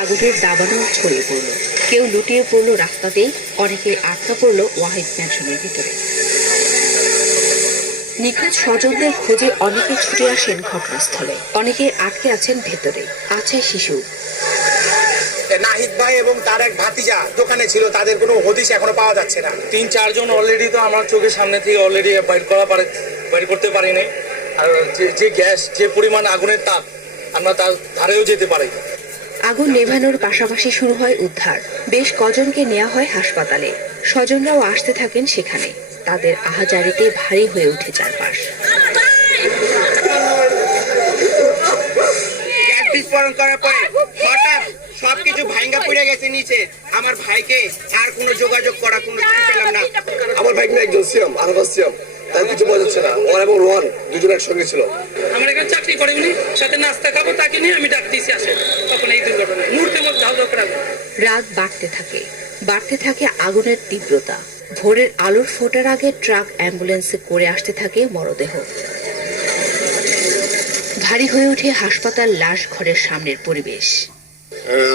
আগুনের দাবানল ছড়িয়ে পড়ল। কেউ লুটিয়ে পড়ল রাস্তাতেই, অনেকে আটকা পড়ল ওয়াহিদ ম্যানশনের ভিতরে। নিখোঁজ স্বজনদের খোঁজে অনেকে ছুটে আসেন ঘটনাস্থলে, অনেকে আটকে আছেন ভেতরে, আছে শিশু। নাহিদ ভাই এবং তার এক ভাতিজা দোকানে ছিল, তাদের কোনো হদিশ এখনো পাওয়া যাচ্ছে না। 3-4 জন অলরেডি তো আমার চোখের সামনে থেকে অলরেডি বাইর করতে পারি নাই। আর যে গ্যাস, যে পরিমাণ আগুনের তাপ, আমরা তার ধারেও যেতে পারি। আগুন নেভানোর পাশাপাশি শুরু হয় উদ্ধার। বেশ কজনকে নেওয়া হয় হাসপাতালে। স্বজনরাও আসতে থাকেন সেখানে। তাদের আহাজারিতে ভারী হয়ে ওঠে চারপাশ। বিস্ফোরণ করার পরে হঠাৎ সবকিছু ভাঙ্গা পড়ে গেছে নিচে। আমার ভাইকে আর কোনো যোগাযোগ করা কোনো পেলাম না। আমার ভাই একজন সিয়াম, আরবাস সিয়াম, তার কিছু বোঝা যাচ্ছে না। ওর এবং রোহান দুজন একসঙ্গে ছিল। আমার এখানে চাকরি করে উনি, সাথে নাস্তা খাবো, তাকে নিয়ে আমি ডাক দিয়েছি আসে। তখন এই দুর্ঘটনা মুহূর্তের মধ্যে ধাও করা। রাত বাড়তে থাকে আগুনের তীব্রতা। ভোরের আলোর ফোটার আগে ট্রাক অ্যাম্বুলেন্সে করে আসতে থাকে মরদেহ। ভারী হয়ে ওঠে হাসপাতাল লাশ ঘরের সামনের পরিবেশ।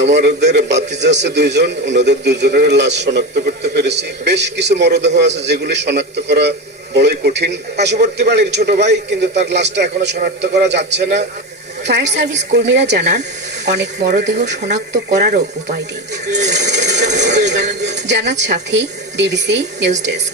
আমাদের ভাতিজা আছে 2 জন, ওনাদের 2 জনের লাশ শনাক্ত করতে পেরেছি। বেশ কিছু মরদেহ আছে যেগুলি শনাক্ত করা বড়ই কঠিন। পার্শ্ববর্তী বাড়ির ছোট ভাই, কিন্তু তার লাশটা এখনো শনাক্ত করা যাচ্ছে না। ফায়ার সার্ভিস কর্মীরা জানান, অনেক মরদেহ শনাক্ত করারও উপায় নেই। জানাত সাথী, ডিবিসি নিউজ ডেস্ক।